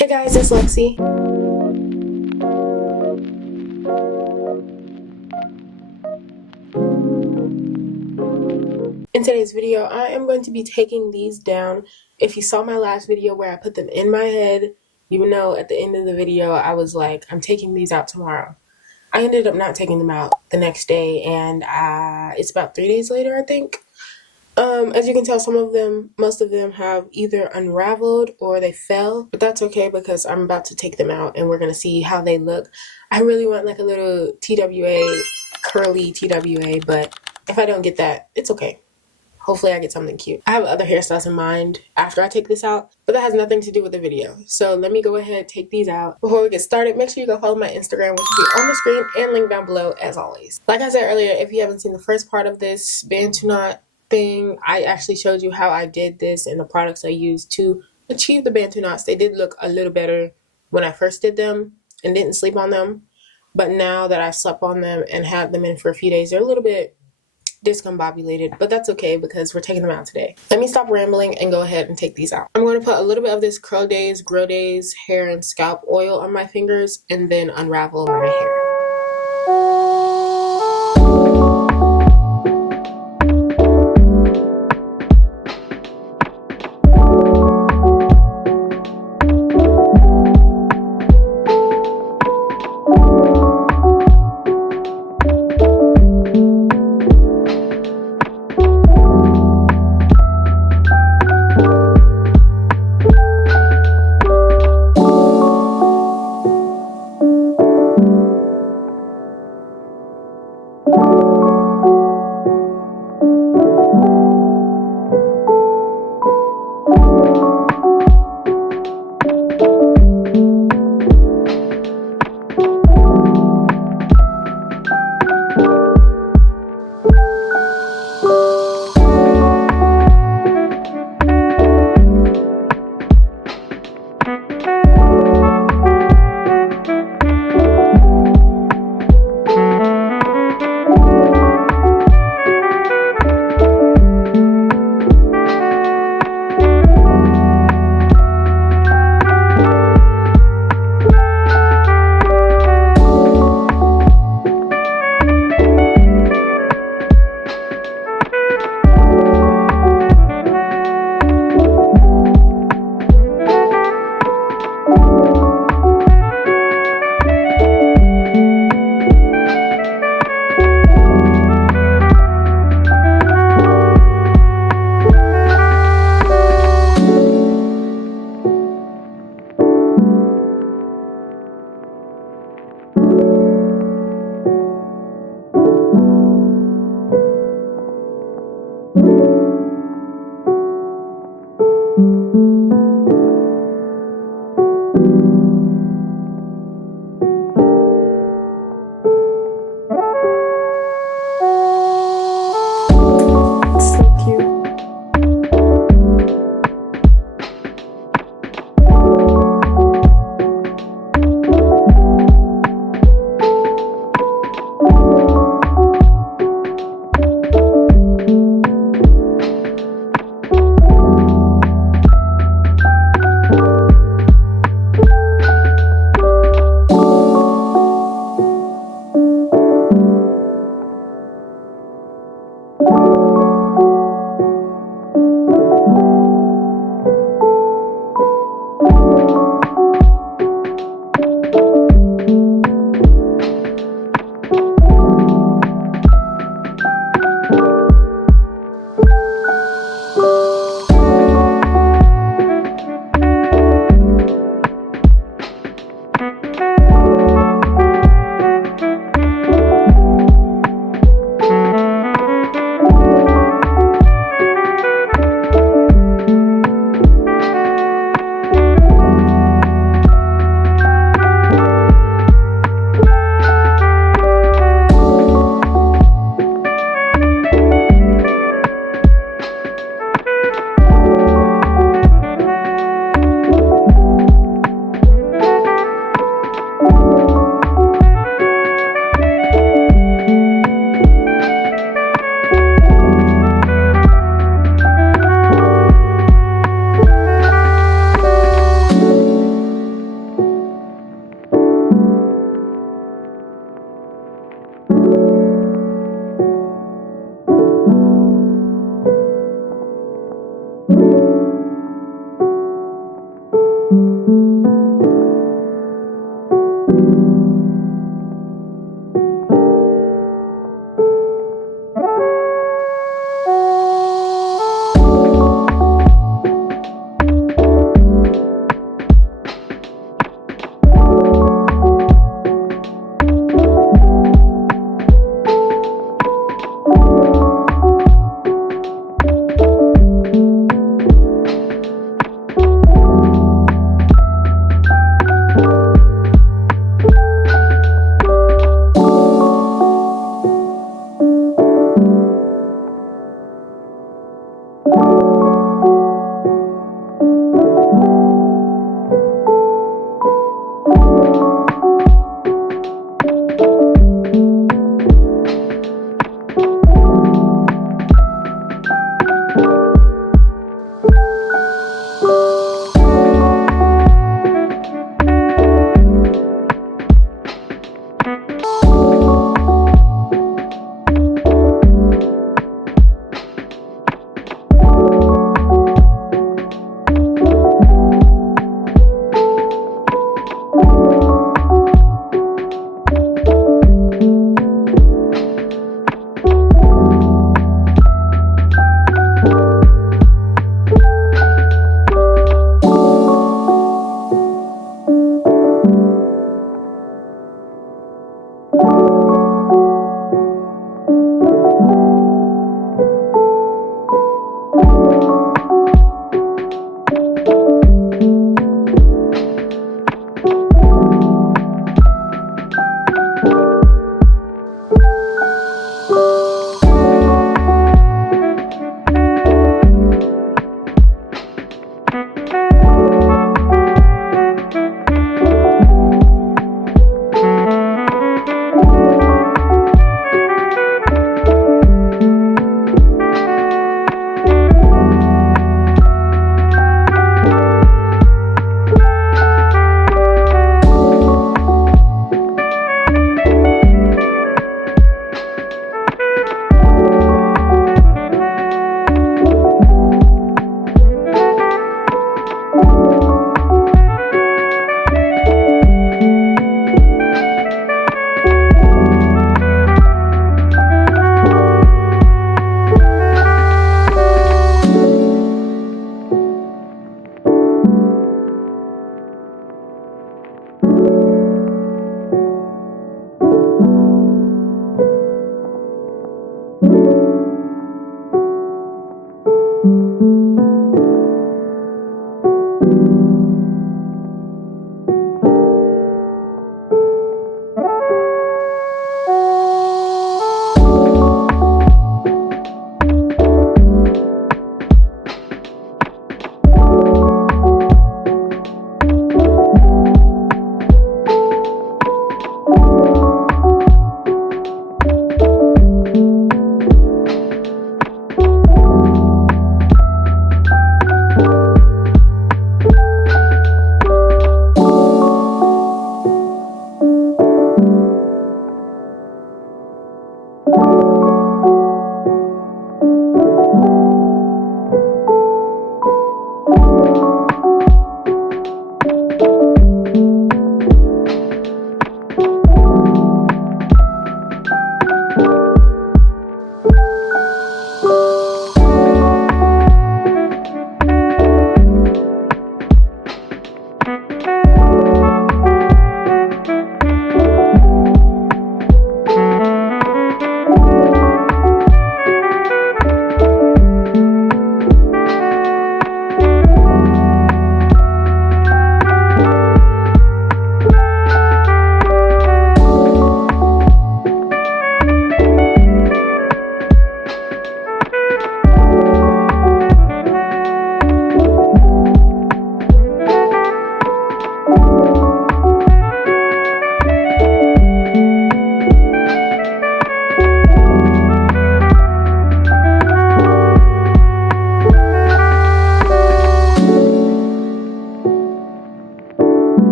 Hey guys, it's Lexi. In today's video, I am going to be taking these down. If you saw my last video where I put them in my head, you know at the end of the video I was like, I'm taking these out tomorrow. I ended up not taking them out the next day, and it's about 3 days later, I think. As you can tell, most of them have either unraveled or they fell, but that's okay because I'm about to take them out and we're gonna see how they look. I really want like a little TWA, curly TWA, but if I don't get that, it's okay. Hopefully I get something cute. I have other hairstyles in mind after I take this out, but that has nothing to do with the video. So let me go ahead and take these out. Before we get started, make sure you go follow my Instagram, which will be on the screen and link down below as always. Like I said earlier, if you haven't seen the first part of this Bantu knot thing, I actually showed you how I did this and the products I used to achieve the Bantu knots. They did look a little better when I first did them and didn't sleep on them, but now that I slept on them and had them in for a few days, they're a little bit discombobulated, but that's okay because we're taking them out today. Let me stop rambling and go ahead and take these out. I'm going to put a little bit of this Curl Days, Grow Days hair and scalp oil on my fingers and then unravel my hair.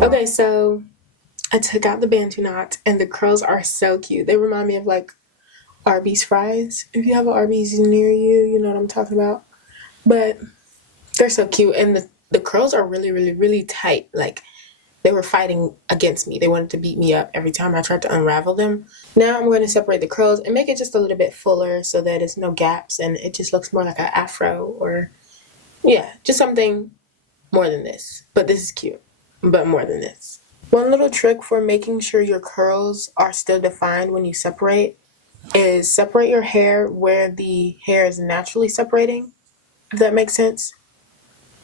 Okay, so I took out the Bantu knots, and the curls are so cute. They remind me of like Arby's fries. If you have an Arby's near you, you know what I'm talking about. But they're so cute, and the curls are really, really, really tight. Like they were fighting against me. They wanted to beat me up every time I tried to unravel them. Now I'm going to separate the curls and make it just a little bit fuller so that it's no gaps and it just looks more like an afro, or yeah, just something more than this. But this is cute, but more than this. One little trick for making sure your curls are still defined when you separate is separate your hair where the hair is naturally separating, if that makes sense.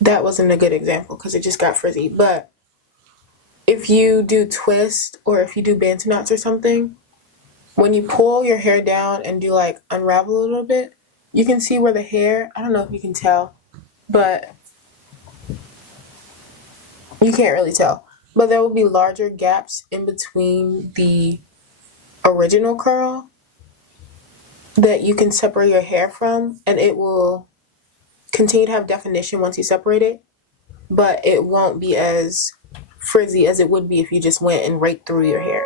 That wasn't a good example because it just got frizzy, but if you do twist or if you do Bantu knots or something, when you pull your hair down and do like unravel a little bit, you can see where the hair, I don't know if you can tell, but you can't really tell. But there will be larger gaps in between the original curl that you can separate your hair from, and it will continue to have definition once you separate it, but it won't be as frizzy as it would be if you just went and raked through your hair.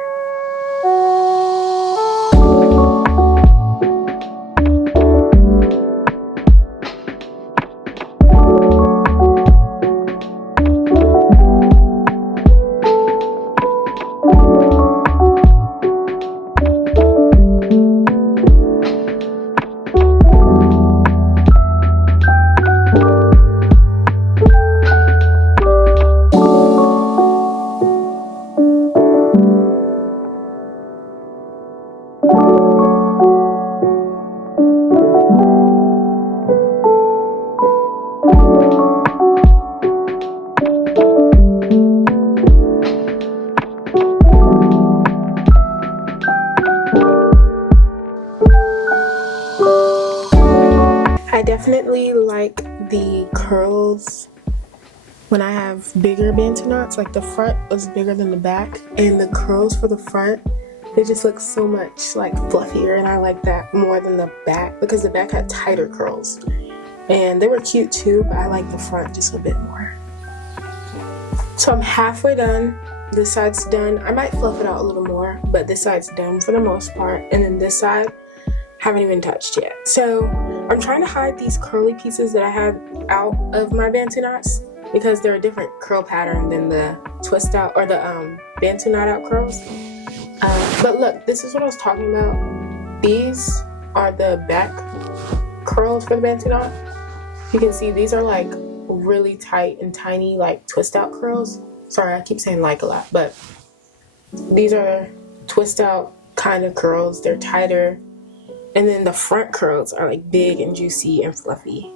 I definitely like the curls when I have bigger Bantu knots. Like the front was bigger than the back, and the curls for the front, they just look so much like fluffier, and I like that more than the back because the back had tighter curls. And they were cute too, but I like the front just a bit more. So I'm halfway done. This side's done. I might fluff it out a little more, but this side's done for the most part. And then this side, haven't even touched yet. So I'm trying to hide these curly pieces that I have out of my Bantu knots because they're a different curl pattern than the twist out or the Bantu knot out curls. But look, this is what I was talking about. These are the back curls for the Bantu knot. You can see these are like really tight and tiny like twist out curls. Sorry, I keep saying like a lot, but these are twist out kind of curls. They're tighter, and then the front curls are like big and juicy and fluffy,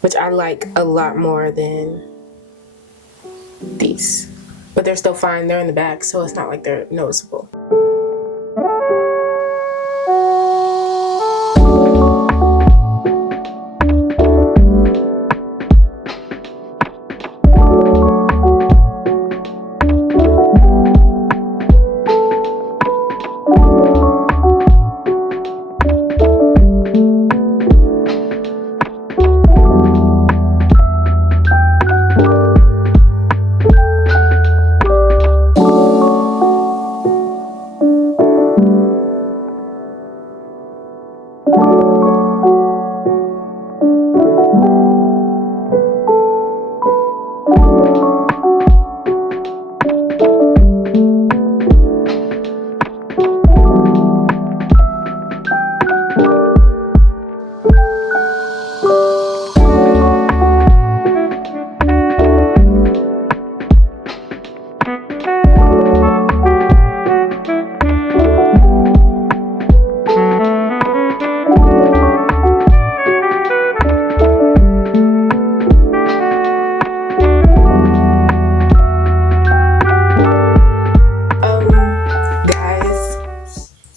which I like a lot more than these. But they're still fine. They're in the back, so it's not like they're noticeable.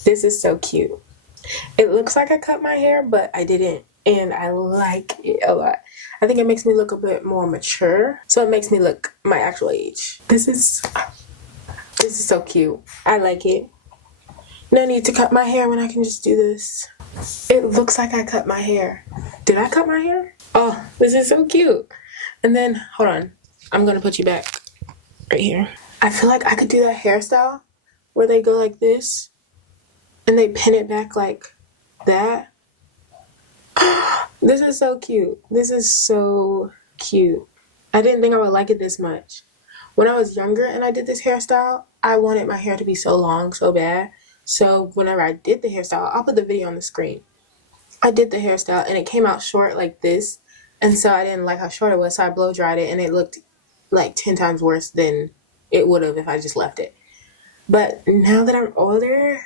This is so cute. It looks like I cut my hair, but I didn't, and I like it a lot. I think it makes me look a bit more mature, so it makes me look my actual age. This is so cute. I like it. No need to cut my hair when I can just do this. It looks like I cut my hair. Did I cut my hair? Oh, this is so cute. And then, hold on. I'm gonna put you back right here. I feel like I could do that hairstyle where they go like this and they pin it back like that. This is so cute. This is so cute. I didn't think I would like it this much. When I was younger and I did this hairstyle, I wanted my hair to be so long so bad. So whenever I did the hairstyle, I'll put the video on the screen. I did the hairstyle and it came out short like this. And so I didn't like how short it was, so I blow dried it and it looked like 10 times worse than it would have if I just left it. But now that I'm older,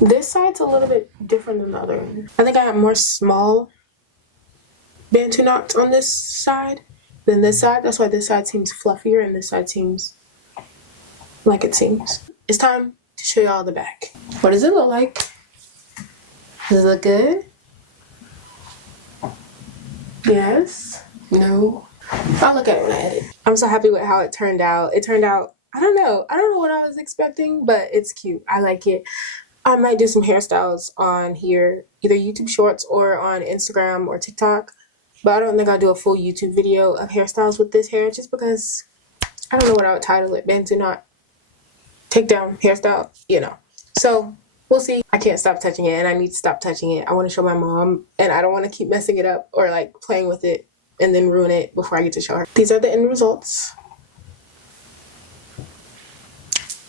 this side's a little bit different than the other one. I think I have more small Bantu knots on this side than this side. That's why this side seems fluffier and this side seems like it seems. It's time to show y'all the back. What does it look like? Does it look good? Yes? No? I'll look at it when I edit. I'm so happy with how it turned out. It turned out, I don't know what I was expecting, but it's cute. I like it. I might do some hairstyles on here, either YouTube Shorts or on Instagram or TikTok. But I don't think I'll do a full YouTube video of hairstyles with this hair just because I don't know what I would title it. Bantu knot, takedown, hairstyle, you know. So we'll see. I can't stop touching it and I need to stop touching it. I want to show my mom and I don't want to keep messing it up or like playing with it and then ruin it before I get to show her. These are the end results.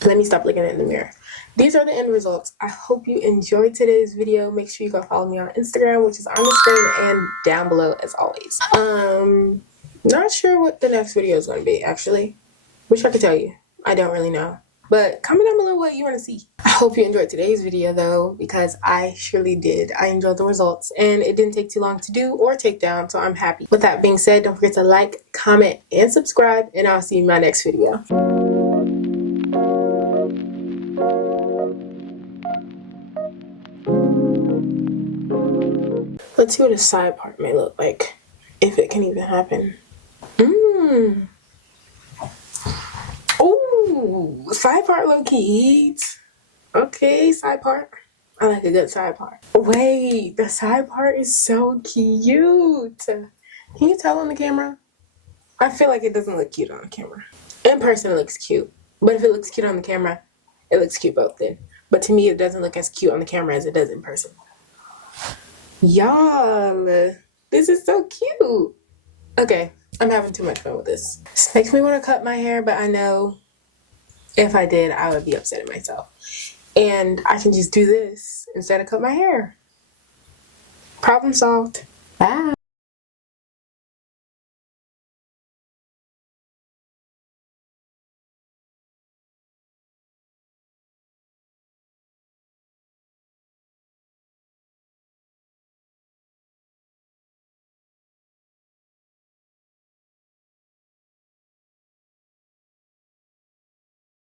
Let me stop looking in the mirror. These are the end results. I hope you enjoyed today's video. Make sure you go follow me on Instagram, which is on the screen and down below as always. Not sure what the next video is going to be, actually. Wish I could tell you. I don't really know. But comment down below what you want to see. I hope you enjoyed today's video though, because I surely did. I enjoyed the results and it didn't take too long to do or take down, so I'm happy. With that being said, don't forget to like, comment, and subscribe, and I'll see you in my next video. Let's see what a side part may look like, if it can even happen. Ooh, side part low key. Okay, side part. I like a good side part. Wait, the side part is so cute. Can you tell on the camera? I feel like it doesn't look cute on the camera. In person, it looks cute. But if it looks cute on the camera, it looks cute both then. But to me, it doesn't look as cute on the camera as it does in person. Y'all, this is so cute. Okay, I'm having too much fun with this. This makes me want to cut my hair, but I know if I did, I would be upset at myself. And I can just do this instead of cut my hair. Problem solved. Bye.